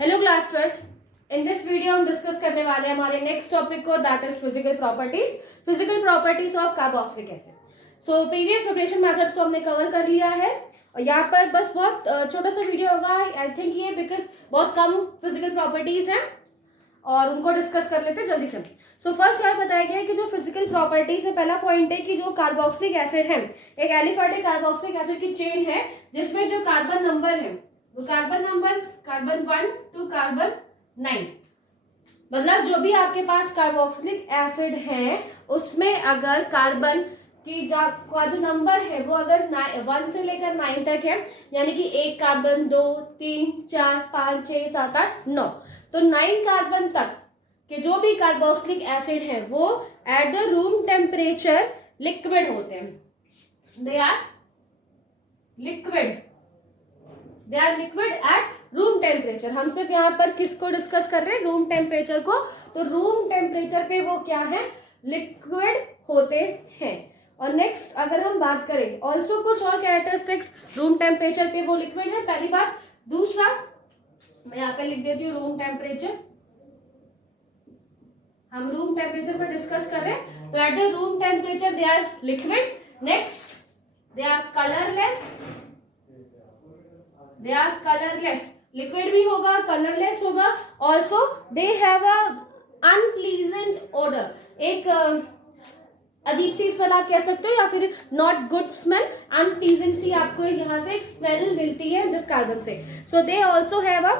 Hello class 12। In this video हम discuss करने वाले हैं हमारे नेक्स्ट टॉपिक को, that is physical properties of carboxylic acid. So previous preparation methods को हमने कवर कर लिया है और यहाँ पर बस बहुत छोटा सा वीडियो होगा आई थिंक ये, बिकॉज बहुत कम फिजिकल प्रॉपर्टीज हैं और उनको डिस्कस कर लेते हैं जल्दी से। सो फर्स्ट यहाँ बताया गया है कि जो फिजिकल प्रॉपर्टीज है, पहला पॉइंट है कि जो कार्बोक्सिलिक एसिड है एक एलिफेटिक कार्बोक्सिलिक एसिड की चेन है जिसमें जो कार्बन नंबर है वो कार्बन 1 to कार्बन 9, मतलब जो भी आपके पास कार्बोक्सिलिक एसिड है उसमें अगर कार्बन की का जो नंबर है वो अगर 1 से लेकर 9 तक है, यानी कि 1 कार्बन 2 3 4 5 6 7 8 9, तो 9 कार्बन तक के जो भी कार्बोक्सिलिक एसिड है वो at the room temperature liquid होते हैं। They are liquid at room temperature. हम सिर्फ यहाँ पर किसको डिस्कस कर रहे हैं? रूम टेम्परेचर को। तो रूम टेम्परेचर पे वो क्या है? लिक्विड होते हैं। और नेक्स्ट अगर हम बात करें ऑल्सो कुछ और कैरेक्टरिस्टिक्स, रूम टेम्परेचर पे वो लिक्विड है, पहली बात। दूसरा मैं यहाँ पे लिख देती हूँ रूम टेम्परेचर, हम रूम टेम्परेचर पर डिस्कस कर रहे हैं। तो at the room temperature they are liquid. Next they are colourless, liquid भी होगा, कलरलेस होगा। Also they have a unpleasant odour, एक अजीब सी स्मेल आप कह सकते हो या फिर नॉट गुड स्मेल, अनप्लीजेंट सी आपको यहाँ से एक स्मेल मिलती है दिस कार्बन से। So they also have a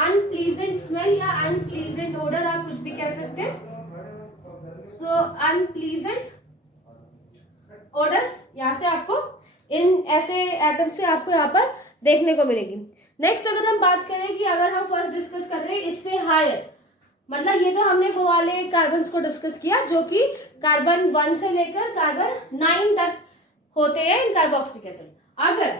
unpleasant smell या अनप्लीजेंट ओडर, आप कुछ भी कह सकते हैं। सो अनप्लीजेंट ओडर्स यहाँ से आपको इन ऐसे एटम से आपको यहाँ पर देखने को मिलेगी। नेक्स्ट अगर हम बात करें कि अगर हम फर्स्ट डिस्कस कर रहे हैं इससे हायर, मतलब ये तो हमने वो वाले कार्बन्स को डिस्कस किया जो कि कार्बन 1 से लेकर कार्बन 9 तक होते हैं इन कार्बोक्सिलिक एसिड। अगर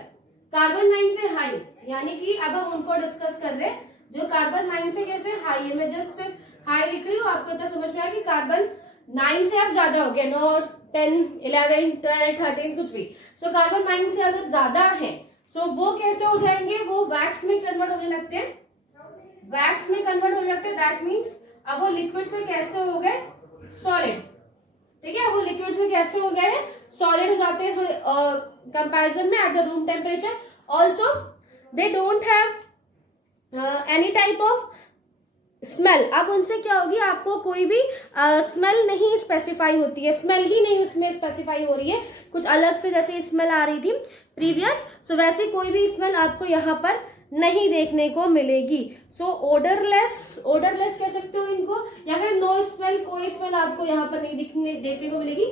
कार्बन 9 से हाई, यानी कि अब हम उनको डिस्कस कर रहे हैं जो कार्बन 9 से कैसे हाई है। मैं जस्ट सिर्फ हाई लिख रही हूँ, आपको इतना समझ में आया कि कार्बन 9 से अब ज्यादा हो गया, नो 10 11 12 13 कुछ भी। सो कार्बन 9 से अगर ज्यादा है सो वो कैसे हो जाएंगे? वो वैक्स में कन्वर्ट होने लगते हैं, वैक्स में कन्वर्ट होने लगते हैं। दैट मीन्स अब वो लिक्विड से कैसे हो गए? सॉलिड। ठीक है, वो लिक्विड से कैसे हो गए हैं? सॉलिड हो जाते हैं थोड़े कंपैरिजन में eight the room temperature. Also they don't have any type of smell. अब उनसे क्या होगी? आपको कोई भी स्मेल नहीं स्पेसिफाई होती है, स्मेल ही नहीं उसमें स्पेसिफाई हो रही है, कुछ अलग से जैसे स्मेल आ रही थी प्रीवियस, सो वैसे कोई भी स्मेल आपको यहाँ पर नहीं देखने को मिलेगी। सो ओडरलेस कह सकते हो इनको, या फिर नो स्मेल, कोई स्मेल आपको यहाँ पर नहीं देखने को मिलेगी,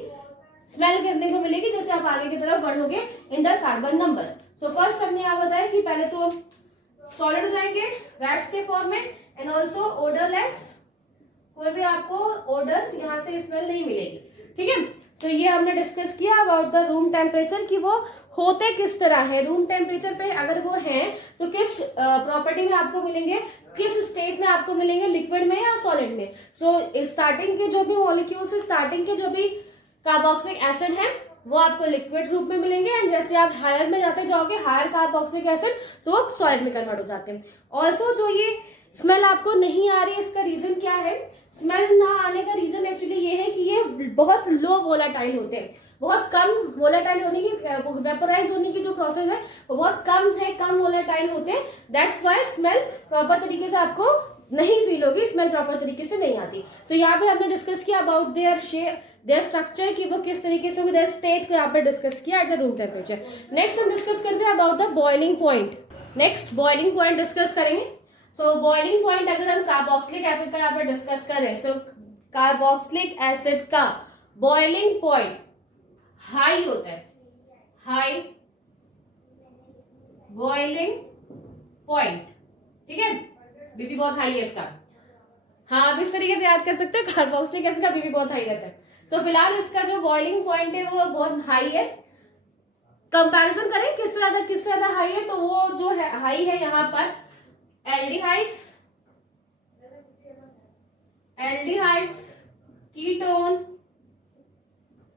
स्मेल करने को मिलेगी जैसे आप आगे की तरफ बढ़ोगे in the carbon numbers. So first हमने यहाँ बताया कि पहले तो सॉलिड हो जाएंगे वैक्स के फॉर्म में, एंड ऑल्सो ओडरलेस, कोई भी आपको ओडर यहाँ से स्मेल नहीं मिलेगी। ठीक है, तो ये हमने डिस्कस किया अबाउट द रूम टेम्परेचर कि वो होते किस तरह है। रूम टेम्परेचर पे अगर वो हैं तो किस प्रॉपर्टी में आपको मिलेंगे, किस स्टेट में आपको मिलेंगे, लिक्विड में या सॉलिड में। सो स्टार्टिंग के जो भी मॉलिक्यूल्स, स्टार्टिंग के जो भी कार्बोक्सिलिक एसिड है वो आपको लिक्विड रूप में मिलेंगे, एंड जैसे आप हायर में जाते जाओगे, हायर कार्बोक्सिलिक एसिड, तो वो सॉलिड में कन्वर्ट हो जाते हैं। ऑल्सो जो ये स्मेल आपको नहीं आ रही है, इसका रीजन क्या है? स्मेल ना आने का रीजन एक्चुअली ये है कि ये बहुत लो वोलाटाइल होते हैं, बहुत कम वोलाटाइल होने की, वेपोराइज होने की जो प्रोसेस है वो बहुत कम है, कम वोलाटाइल होते हैं। दैट्स व्हाई स्मेल प्रॉपर तरीके से आपको नहीं फील होगी, स्मेल प्रॉपर तरीके से नहीं आती। सो यहाँ पे हमने डिस्कस किया about their shape, there structure, कि वो किस तरीके से होगी, देयर स्टेट को यहाँ पे डिस्कस किया at the room temperature. Next हम डिस्कस करते हैं about the boiling point. Next boiling point discuss करेंगे। सो बॉइलिंग पॉइंट अगर हम कार्बोक्सिलिक एसिड का यहाँ पे डिस्कस कर रहे हैं, सो कार्बोक्सिलिक एसिड का बॉइलिंग पॉइंट हाई होता है, हाई बॉइलिंग पॉइंट। ठीक है, बीपी बहुत हाई है इसका। हाँ, आप इस तरीके से याद कर सकते हो, कार्बोक्सिलिक एसिड का बीपी बहुत हाई रहता है। सो फिलहाल इसका जो बॉइलिंग पॉइंट है वो बहुत हाई है। कंपैरिजन करें किससे ज्यादा हाई है, तो वो जो है हाई है यहाँ पर aldehydes, ketone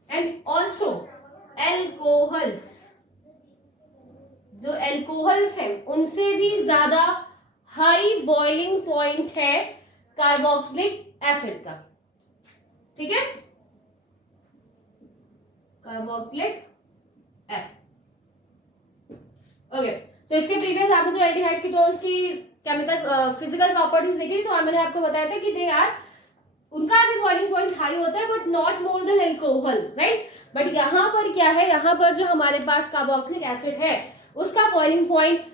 and also alcohols. जो एल्कोहल्स हैं उनसे भी ज्यादा हाई बॉइलिंग पॉइंट है कार्बोक्सिलिक एसिड का, ठीक है, कार्बोक्सिलिक एसिड। ओके, तो इसके प्रीवियस आपने जो एल्डिहाइड कीटोन्स की केमिकल फिजिकल प्रॉपर्टीज देखी, तो मैंने आपको बताया था कि दे आर, उनका भी बॉइलिंग पॉइंट हाई होता है but not more than alcohol, right. But यहाँ पर क्या है, यहाँ पर जो हमारे पास कार्बोक्सिलिक एसिड है उसका बॉइलिंग पॉइंट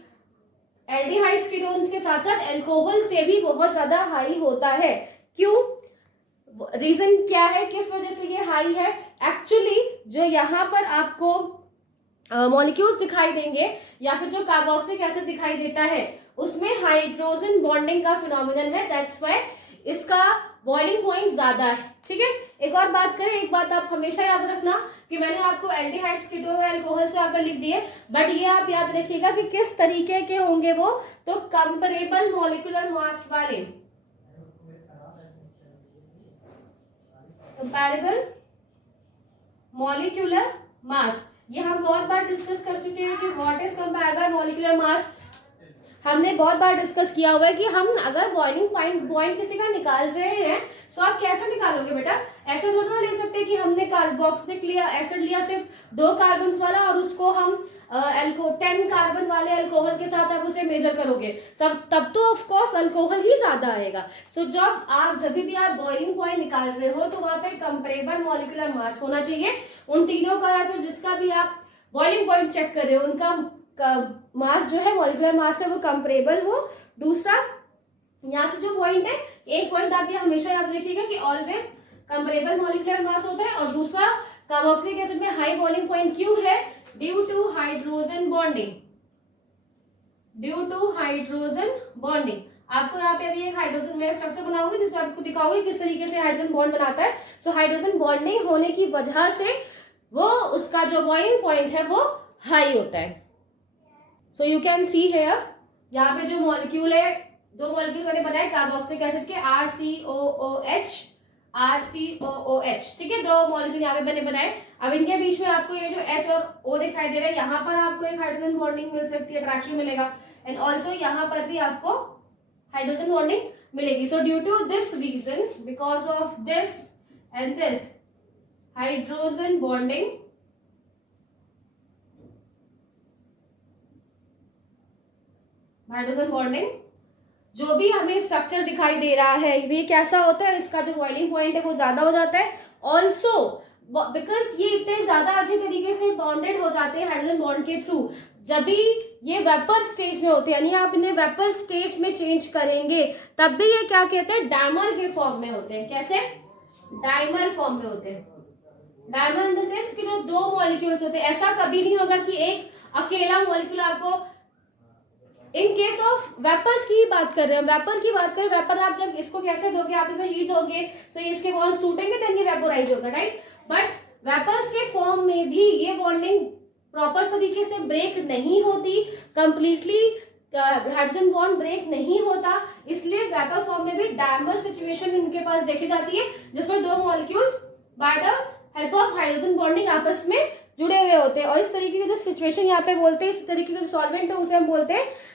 एल्डिहाइड्स कीटोन्स के साथ साथ अल्कोहल से भी बहुत ज्यादा हाई होता है। क्यों, रीजन क्या है, किस वजह से ये हाई है? एक्चुअली जो यहाँ पर आपको मॉलिक्यूल्स दिखाई देंगे या फिर जो कार्बोक्सिलिक एसिड दिखाई देता है उसमें हाइड्रोजन बॉन्डिंग का फिनोमिनन है, दैट्स व्हाई इसका बॉइलिंग पॉइंट ज्यादा है, ठीक है। एक और बात करें, एक बात आप हमेशा याद रखना कि मैंने आपको एल्डिहाइड्स कीटोन और अल्कोहल से यहाँ पर लिख दिए, बट ये आप याद रखिएगा कि किस तरीके के होंगे वो, तो कंपेरेबल मॉलिक्यूलर मास वाले, कंपेरेबल मॉलिक्यूलर मास। ये हम बहुत बार डिस्कस कर चुके हैं कि what is comparable molecular mass. हमने बहुत बार डिस्कस किया हुआ है कि हम अगर बॉइलिंग पॉइंट किसी का निकाल रहे हैं तो आप कैसे निकालोगे बेटा, ऐसे थोड़ा ले सकते कि हमने कार्बोक्सिलिक लिया, एसिड लिया सिर्फ 2 कार्बन वाला और उसको हम 10 कार्बन वाले अल्कोहल के साथ आप उसे मेजर करोगे सब, तब तो ऑफ कोर्स अल्कोहल ही ज्यादा आएगा। सो जब भी आप बॉइलिंग पॉइंट निकाल रहे हो तो वहां पे कंपेरेबल मॉलिक्यूलर मास होना चाहिए उन तीनों का, या फिर जिसका भी आप बॉइलिंग पॉइंट चेक कर रहे हो उनका मास जो है, मॉलिक्यूलर मास है, वो कंपेरेबल हो। दूसरा, यहाँ से जो पॉइंट है, एक पॉइंट आप ये हमेशा याद रखिएगा कि ऑलवेज कंपेरेबल मॉलिक्यूलर मास होता है। और दूसरा, कार्बोक्सिलिक एसिड में हाई बॉइलिंग पॉइंट क्यों है? Due to hydrogen bonding, due to hydrogen bonding. आपको यहाँ पे अभी एक हाइड्रोजन में स्ट्रक्चर बनाऊंगी जिसमें आपको दिखाऊंगी किस तरीके से हाइड्रोजन बॉन्ड बनाता है। सो हाइड्रोजन बॉन्डिंग होने की वजह से वो उसका जो बॉइलिंग पॉइंट है वो हाई होता है। So you can see here, यहाँ पे जो मॉलिक्यूल है, 2 मॉलिक्यूल मैंने बनाए कार्बोक्सिलिक एसिड के, RCOOH, RCOOH, ठीक है, 2 मॉलिक्यूल यहाँ पे मैंने बनाए। अब इनके बीच में आपको ये जो H और O दिखाई दे रहा है, यहाँ पर आपको एक हाइड्रोजन बॉन्डिंग मिल सकती है, अट्रैक्शन मिलेगा, एंड ऑल्सो यहाँ पर भी आपको हाइड्रोजन बॉन्डिंग मिलेगी। So due to this reason, because of this and this hydrogen bonding, hydrogen bonding जो भी हमें स्ट्रक्चर दिखाई दे रहा है ये कैसा होता है, इसका जो बॉइलिंग पॉइंट है वो ज्यादा हो जाता है। ऑल्सो बिकॉज ये इतने ज्यादा अच्छे तरीके से बॉन्डेड हो जाते हैं हाइड्रोजन बॉन्ड के थ्रू, जब भी ये वेपर स्टेज में होते हैं, यानी आप इन्हें वेपर स्टेज में चेंज करेंगे तब भी ये क्या कहते हैं, डायमर के फॉर्म में होते हैं। कैसे? डायमर फॉर्म में होते हैं। डायमर इन द सेंस कि जो 2 मॉलिक्यूल्स होते हैं, ऐसा कभी नहीं होगा कि एक अकेला मॉलिक्यूल आपको, इन केस ऑफ वेपर्स की बात कर रहे हैं, वेपर की बात करें, वेपर आप जब इसको कैसे दोगे, आप इसे हीट दोगे तो इसके बॉन्ड टूटेंगे, देन ये वेपोराइज होगा, राइट। बट वेपर्स के फॉर्म में भी ये बॉन्डिंग प्रॉपर तरीके से ब्रेक नहीं होती, कंप्लीटली हाइड्रोजन बॉन्ड ब्रेक नहीं होता, इसलिए वेपर फॉर्म में भी डायमर सिचुएशन इनके पास देखी जाती है, जिसमें 2 molecules by the help of hydrogen bonding आपस में जुड़े हुए होते हैं। और इस तरीके की जो सिचुएशन यहाँ पे बोलते हैं, इस तरीके का जो सॉल्वेंट है उसे हम बोलते हैं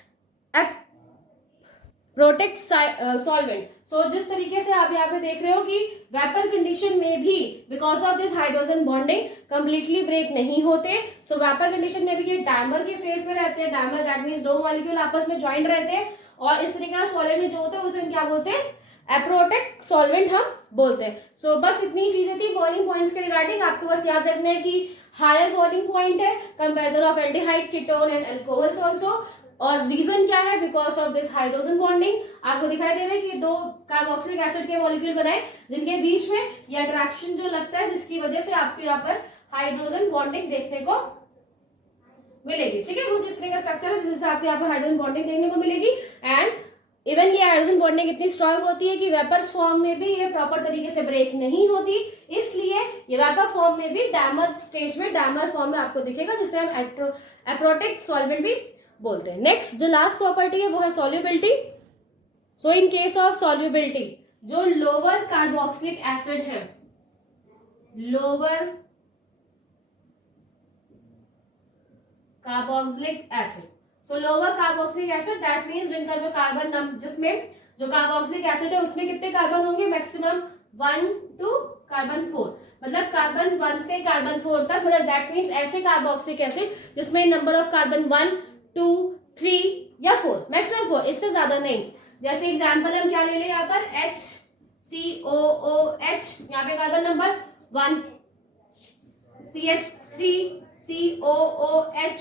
प्रोटेक्ट सॉल्वेंट। सो जिस तरीके से आप यहाँ पे देख रहे हो कि वेपर कंडीशन में भी because of this hydrogen bonding completely break नहीं होते, सो वेपर कंडीशन में भी ये डायमर के फेस में रहते हैं। डायमर दैट मींस 2 मॉलिक्यूल आपस में ज्वाइंट रहते हैं, और इस तरीके का सॉलिड में जो होता है उसे हम क्या बोलते हैं, एप्रोटेक्ट सॉल्वेंट हम बोलते हैं। सो बस इतनी चीजें थी बॉइलिंग पॉइंट्स के रिगार्डिंग। आपको बस याद रखना है कि हायर बॉइलिंग पॉइंट है comparison of aldehyde ketone and alcohols also, और रीजन क्या है, because of this hydrogen bonding. आपको दिखाई दे रहा है कि 2 कार्बोक्सिलिक एसिड के मॉलिक्यूल बनाए जिनके बीच में ये अट्रैक्शन जो लगता है, जिसकी वजह से आपको यहाँ पर हाइड्रोजन बॉन्डिंग देखने को मिलेगी, ठीक है। कुछ इस तरह का स्ट्रक्चर है जिससे आपको यहाँ पर हाइड्रोजन बॉन्डिंग देखने को मिलेगी, एंड इवन ये हाइड्रोजन बॉन्डिंग इतनी स्ट्रांग होती है कि वेपर फॉर्म में भी ये प्रॉपर तरीके से ब्रेक नहीं होती, इसलिए ये वेपर फॉर्म में भी डायमर स्टेज में, डायमर फॉर्म में आपको दिखेगा, जिसे हम एप्रोटिक सॉल्वेंट भी बोलते हैं। नेक्स्ट जो लास्ट प्रॉपर्टी है वो है solubility. So in case of solubility, जो लोअर कार्बोक्सिलिक एसिड है, lower carboxylic acid, so lower carboxylic acid that means जिनका जो कार्बन जिसमें जो कार्बोक्सिलिक एसिड है उसमें कितने कार्बन होंगे, मैक्सिमम 1 to कार्बन 4, मतलब कार्बन 1 से कार्बन 4 तक, मतलब दैट मीन्स ऐसे कार्बोक्सिलिक एसिड जिसमें नंबर ऑफ कार्बन 1 2 3 या 4, मैक्सिमम 4, इससे ज्यादा नहीं। जैसे एग्जांपल हम क्या ले लें यहाँ पर HCOOH, यहाँ पे carbon number 1, CH3COOH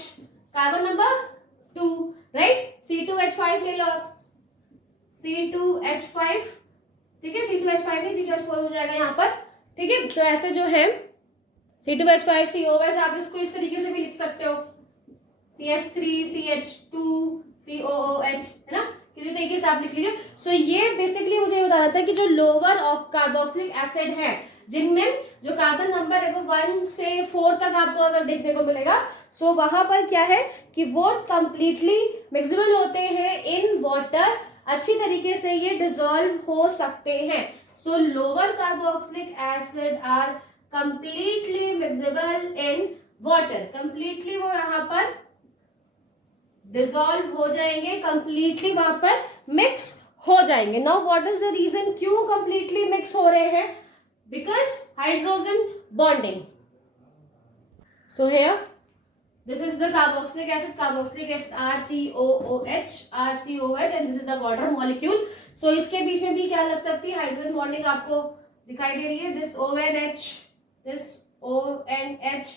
carbon number 2, right, C2H5 ले लो, C2H5, ठीक है, C2H5 नहीं C2H4 हो जाएगा यहाँ पर, ठीक है। तो ऐसे जो है C2H5 COOH आप इसको इस तरीके से भी लिख सकते हो, CH3CH2 COOH, है ना, किसी तरीके से आप लिख लीजिए। सो ये बेसिकली मुझे बताना था कि जो लोअर कार्बोक्सिलिक एसिड है जिनमें जो कार्बन नंबर है वो 1 से 4 तक आपको अगर देखने को मिलेगा, सो वहां पर क्या है कि वो कंप्लीटली मिक्सिबल होते हैं इन वाटर, अच्छी तरीके से ये डिसॉल्व हो सकते हैं। So lower carboxylic acid are completely miscible in water, completely वो यहाँ पर डिसॉल्व हो जाएंगे, कंप्लीटली वहां पर मिक्स हो जाएंगे। Now what is the reason, क्यों कंप्लीटली मिक्स हो रहे हैं, because hydrogen bonding. So here this is the carboxylic acid RCOOH and this is the water molecule। so इसके बीच में भी क्या लग सकती है, हाइड्रोजन बॉन्डिंग आपको दिखाई दे रही है, this ONH,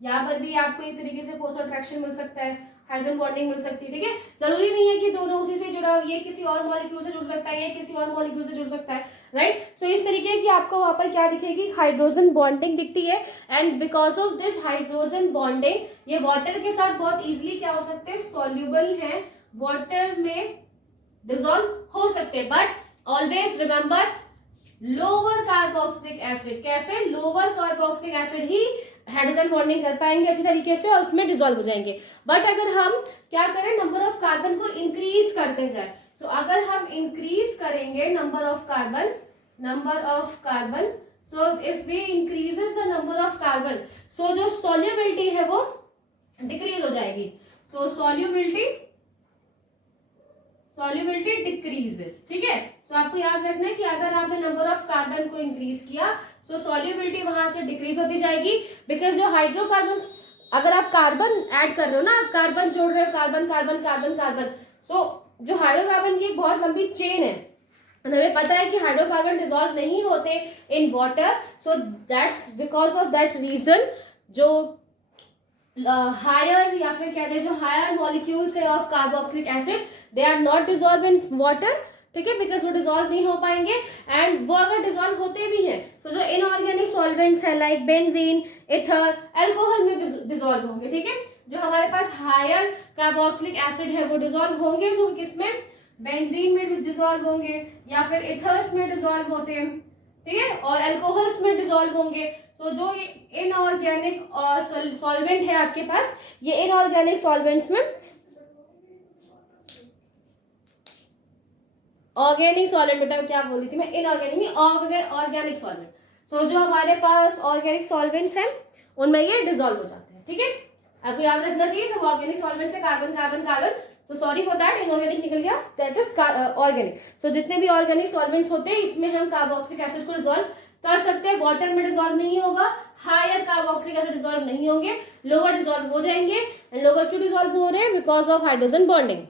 यहाँ पर भी आपको एक तरीके से फोर्स अट्रैक्शन मिल सकता है, हाइड्रोजन बॉन्डिंग मिल सकती है, ठीक है। जरूरी नहीं है कि दोनों उसी से जुड़ा हो, ये किसी और मॉलिक्यूल से जुड़ सकता है, ये किसी और मॉलिक्यूल से जुड़ सकता है, राइट। सो इस तरीके की आपको वहां पर क्या दिखेगी, हाइड्रोजन बॉन्डिंग दिखती है, and because of this hydrogen bonding ये वाटर के साथ बहुत इजीली क्या हो सकते हैं, सॉल्युबल है, वाटर में डिसॉल्व हो सकते हैं। But always remember lower carboxylic acid, कैसे, लोअर कार्बोक्सिलिक एसिड ही हाइड्रोजन बॉन्डिंग कर पाएंगे अच्छी तरीके से और उसमें डिसॉल्व हो जाएंगे। बट अगर हम क्या करें, नंबर ऑफ कार्बन को इंक्रीज करते जाए, सो अगर हम इंक्रीज करेंगे number of carbon, so if we increases the number of carbon, so जो सॉल्युबिलिटी है वो डिक्रीज हो जाएगी। सो सॉल्युबिलिटी डिक्रीजेस, ठीक है। सो आपको याद रखना है कि अगर आपने नंबर ऑफ कार्बन को इंक्रीज किया, सो सॉल्युबिलिटी वहां से डिक्रीज होती जाएगी, बिकॉज जो हाइड्रोकार्बन, अगर आप कार्बन ऐड कर रहे हो ना, आप कार्बन जोड़ रहे हो, carbon carbon carbon carbon, so जो हाइड्रोकार्बन की एक बहुत लंबी चेन है, हमें पता है कि हाइड्रोकार्बन डिसॉल्व नहीं होते in water, so that's because of that reason जो हायर या फिर कहते हैं जो हायर मॉलिक्यूल्स है of carboxylic acid, they are not dissolve in water, ठीक है, बिकॉज वो डिसॉल्व नहीं हो पाएंगे, एंड वो अगर डिसॉल्व होते भी हैं तो जो इनऑर्गेनिक सॉल्वेंट्स है लाइक बेंजीन, इथर, अल्कोहल में डिसॉल्व होंगे, ठीक है। जो हमारे पास हायर कार्बोक्सिलिक एसिड है वो डिसॉल्व होंगे, जो किसमें, बेंजीन में डिसॉल्व होंगे या फिर इथर्स में डिसॉल्व होते हैं, ठीक है, और अल्कोहल्स में डिसॉल्व होंगे। सो जो इनऑर्गेनिक सॉल्वेंट है आपके पास, ये इनऑर्गेनिक सॉल्वेंट्स में, ऑर्गेनिक सॉल्वेंट, बेटा क्या बोल रही थी मैं, इनऑर्गेनिक नहीं, ऑर्गेनिक सॉल्वेंट। सो जो हमारे पास ऑर्गेनिक सॉल्वेंट्स हैं उनमें ये डिसॉल्व हो जाते हैं, ठीक है। आपको याद रखना चाहिए सब ऑर्गेनिक सॉल्वेंट से कार्बन कार्बन कार्बन, तो सॉरी फॉर दैट, इनऑर्गेनिक निकल गया, दैट इज ऑर्गेनिक। सो जितने भी ऑर्गेनिक सॉल्वेंट्स होते हैं इसमें हम कार्बोक्सिलिक एसिड को डिसॉल्व कर सकते हैं, वाटर में डिसॉल्व नहीं होगा, हायर कार्बोक्सिलिक एसिड डिसॉल्व नहीं होंगे, लोअर डिसॉल्व हो जाएंगे। एंड लोअर क्यों डिसॉल्व हो रहे हैं, बिकॉज ऑफ हाइड्रोजन बॉन्डिंग।